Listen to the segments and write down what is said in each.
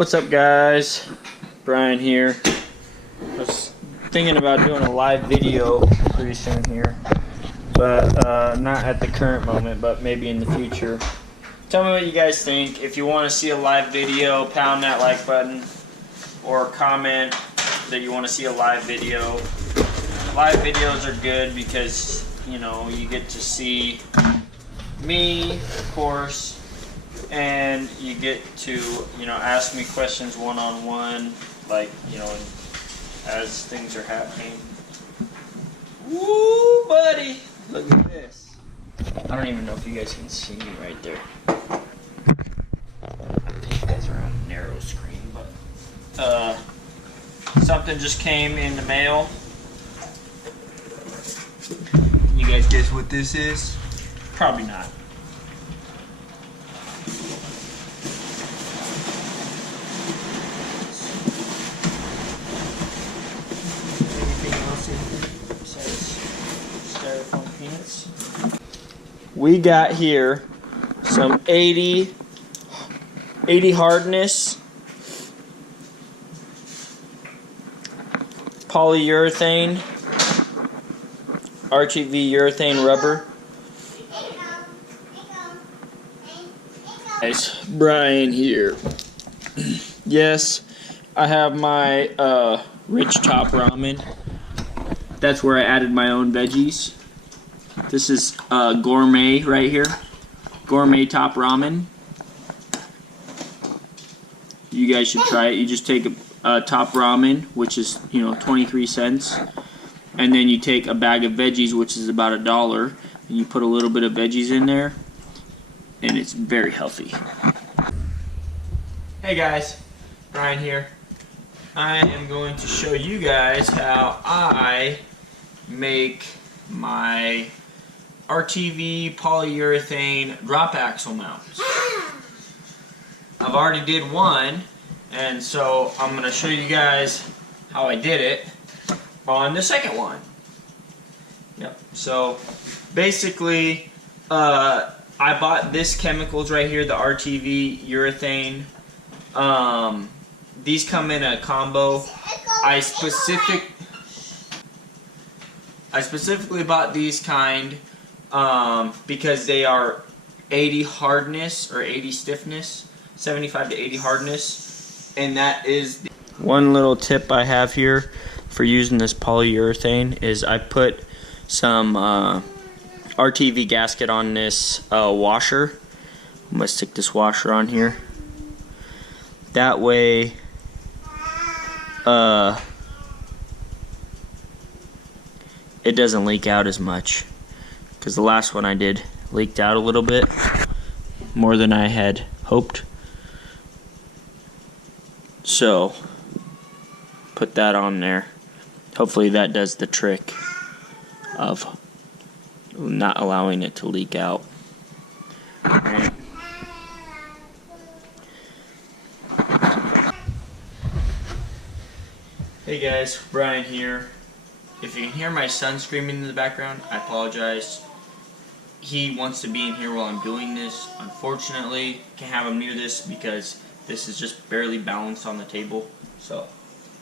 What's up, guys? Brian here. I was thinking about doing a live video pretty soon here, but not at the current moment, but maybe in the future. Tell me what you guys think. If you want to see a live video, pound that like button or comment that you want to see a live video. Live videos are good because, you know, you get to see me, of course, and you get to, you know, ask me questions one-on-one, like, you know, as things are happening. Woo, buddy! Look at this. I don't even know if you guys can see me right there. I think you guys are on a narrow screen, but something just came in the mail. Can you guys guess what this is? Probably not. We got here some 80 hardness polyurethane Rtv urethane rubber. Guys, Brian here. Yes, I have my rich top ramen. That's where I added my own veggies. This is gourmet right here. Gourmet top ramen. You guys should try it. You just take a top ramen, which is, you know, 23 cents. And then you take a bag of veggies, which is about $1. And you put a little bit of veggies in there. And it's very healthy. Hey guys, Brian here. I am going to show you guys how I make my RTV polyurethane drop axle mounts. I've already did one, and so I'm going to show you guys how I did it on the second one. Yep. So basically, I bought this chemicals right here, the RTV urethane. These come in a combo. I specifically bought these kind because they are 80 hardness or 80 stiffness, 75 to 80 hardness, and that is the one little tip I have here for using this polyurethane is I put some RTV gasket on this washer. I'm going to stick this washer on here. That way it doesn't leak out as much, because the last one I did leaked out a little bit more than I had hoped. So put that on there. Hopefully that does the trick of not allowing it to leak out. Right. Hey guys, Brian here. If you can hear my son screaming in the background, I apologize. He wants to be in here while I'm doing this. Unfortunately, can't have him near this because this is just barely balanced on the table. So,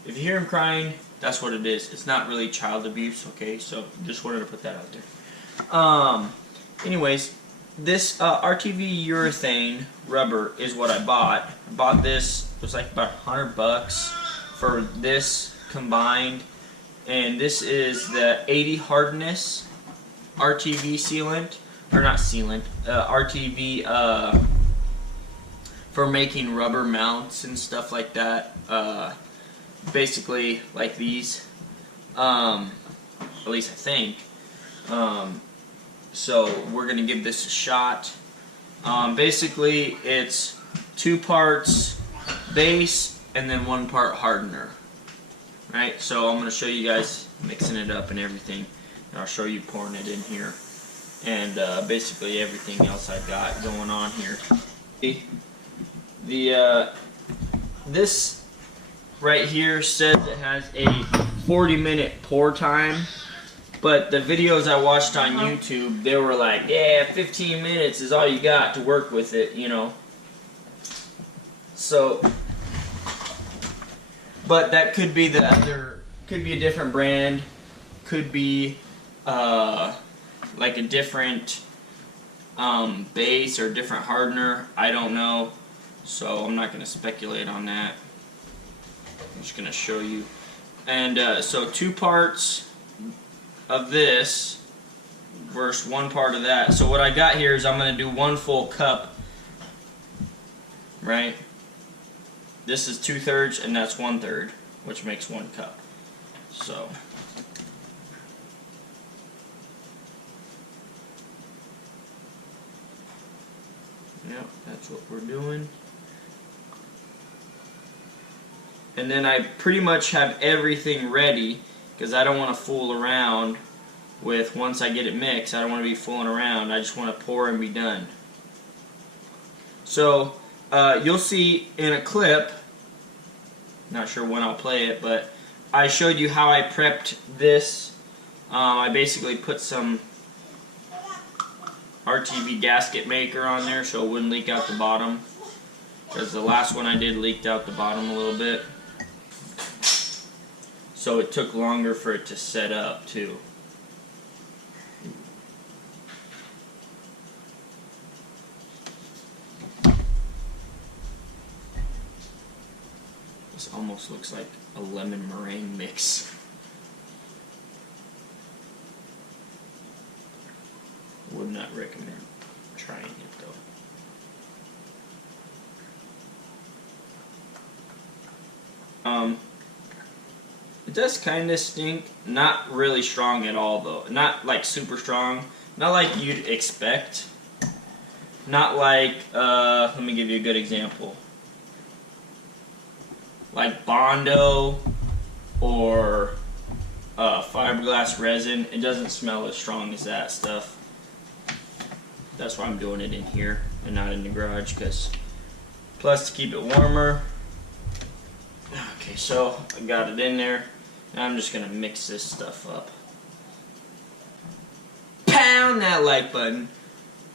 if you hear him crying, that's what it is. It's not really child abuse, okay? So, just wanted to put that out there. Anyways, this RTV urethane rubber is what I bought. I bought this, it was like about $100 for this combined. And this is the 80 hardness RTV sealant, or not sealant, RTV for making rubber mounts and stuff like that. Basically like these, at least I think. So we're gonna give this a shot. Basically it's 2 parts base and then 1 part hardener. Right, so I'm going to show you guys mixing it up and everything, and I'll show you pouring it in here, and basically everything else I got going on here. This right here says it has a 40-minute pour time, but the videos I watched on YouTube, they were like, yeah, 15 minutes is all you got to work with it, you know. So but that could be the other, could be a different brand, could be like a different base or different hardener. I don't know, so I'm not going to speculate on that. I'm just going to show you. And so 2 parts of this versus 1 part of that. So what I got here is I'm going to do 1 full cup, right? This is 2/3 and that's 1/3, which makes 1 cup. So yep, that's what we're doing. And then I pretty much have everything ready because I don't want to fool around with, once I get it mixed, I don't want to be fooling around. I just want to pour and be done. So you'll see in a clip, not sure when I'll play it, but I showed you how I prepped this. I basically put some RTV gasket maker on there so it wouldn't leak out the bottom, because the last one I did leaked out the bottom a little bit. So it took longer for it to set up too. This almost looks like a lemon meringue mix. Would not recommend trying it though. It does kind of stink. Not really strong at all though. Not like super strong. Not like you'd expect. Not like, let me give you a good example. Like Bondo or fiberglass resin. It doesn't smell as strong as that stuff. That's why I'm doing it in here and not in the garage, because plus to keep it warmer. Okay, so I got it in there. Now I'm just gonna mix this stuff up. Pound that like button,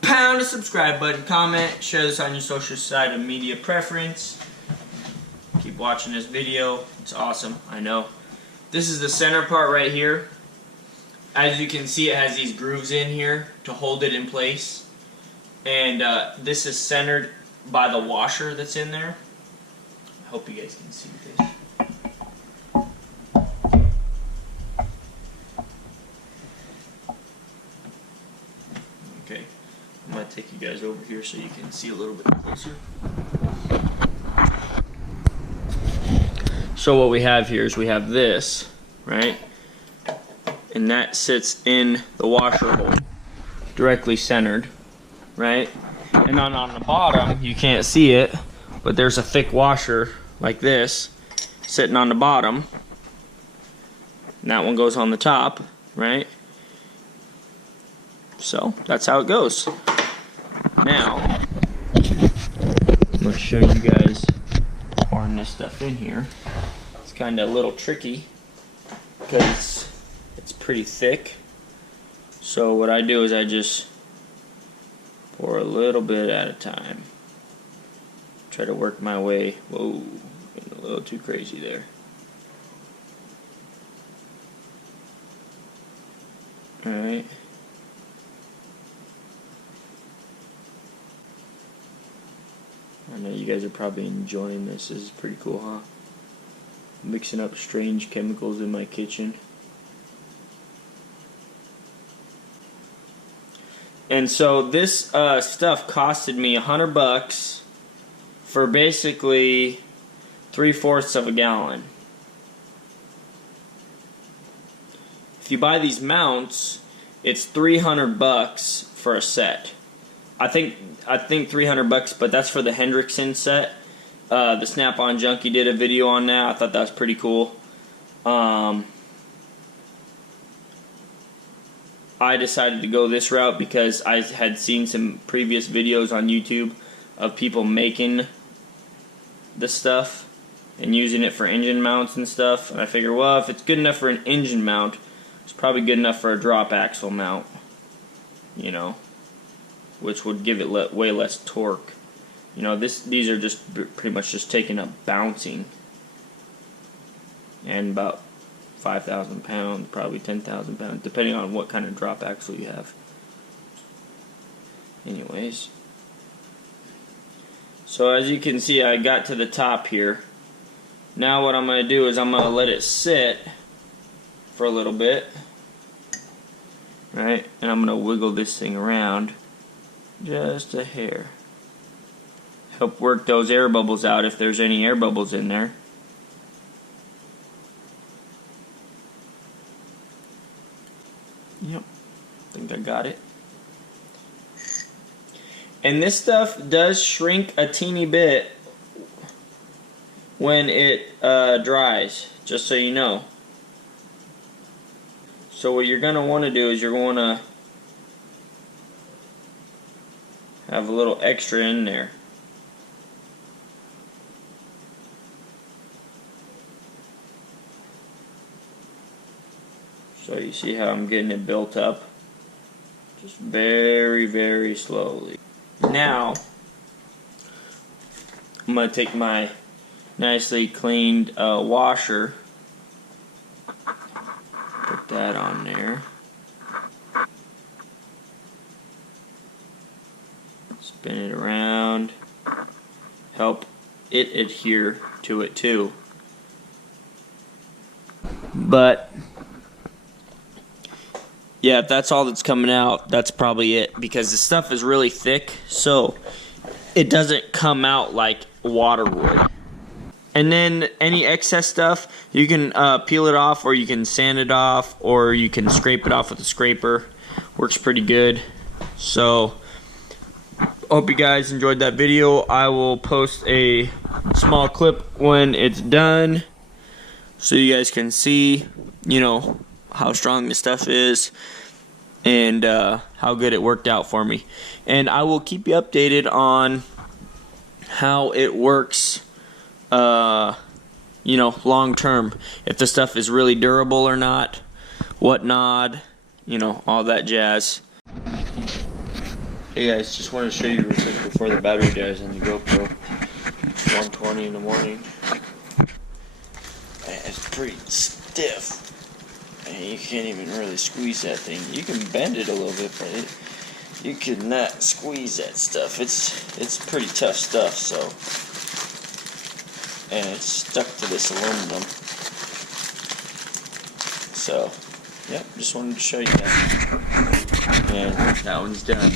pound the subscribe button, comment, share this on your social site of media preference. Keep watching this video. It's awesome, I know. This is the center part right here. As you can see, it has these grooves in here to hold it in place. And this is centered by the washer that's in there. I hope you guys can see this. Okay, I'm going to take you guys over here so you can see a little bit closer. So what we have here is we have this, right? And that sits in the washer hole, directly centered, right? And on the bottom, you can't see it, but there's a thick washer like this sitting on the bottom. And that one goes on the top, right? So that's how it goes. Now, I'm going to show you guys pouring this stuff in here. It's kind of a little tricky because it's pretty thick. So what I do is I just pour a little bit at a time. Try to work my way. Whoa, getting a little too crazy there. Alright. I know you guys are probably enjoying this. This is pretty cool, huh? Mixing up strange chemicals in my kitchen. And so this stuff costed me $100 for basically 3/4 of a gallon. If you buy these mounts, it's $300 for a set. I think $300, but that's for the Hendrickson set. The Snap-on Junkie did a video on that. I thought that was pretty cool. I decided to go this route because I had seen some previous videos on YouTube of people making the stuff and using it for engine mounts and stuff. And I figured, well, if it's good enough for an engine mount, it's probably good enough for a drop axle mount, you know, which would give it way less torque. You know, these are just pretty much just taking up bouncing. and about 5,000 pounds, probably 10,000 pounds, depending on what kind of drop axle you have. Anyways, so as you can see, I got to the top here. Now what I'm going to do is I'm going to let it sit for a little bit, right? And I'm going to wiggle this thing around just a hair. Help work those air bubbles out if there's any air bubbles in there. Yep, I think I got it. And this stuff does shrink a teeny bit when it dries, just so you know. So what you're going to want to do is you're going to have a little extra in there. So you see how I'm getting it built up? Just very, very slowly. Now, I'm going to take my nicely cleaned washer, put that on there, spin it around, help it adhere to it too. But yeah, if that's all that's coming out, that's probably it, because the stuff is really thick, so it doesn't come out like water would. And then any excess stuff, you can peel it off, or you can sand it off, or you can scrape it off with a scraper. Works pretty good. So, hope you guys enjoyed that video. I will post a small clip when it's done, so you guys can see, you know, how strong this stuff is and how good it worked out for me. And I will keep you updated on how it works, you know, long term, if the stuff is really durable or not, whatnot, you know, all that jazz. Hey guys, just wanted to show you real quick before the battery dies on the GoPro. 1:20 in the morning. Man, it's pretty stiff. And you can't even really squeeze that thing. You can bend it a little bit, but you could not squeeze that stuff. It's pretty tough stuff. So, and it's stuck to this aluminum. So, yep, just wanted to show you that. And that one's done.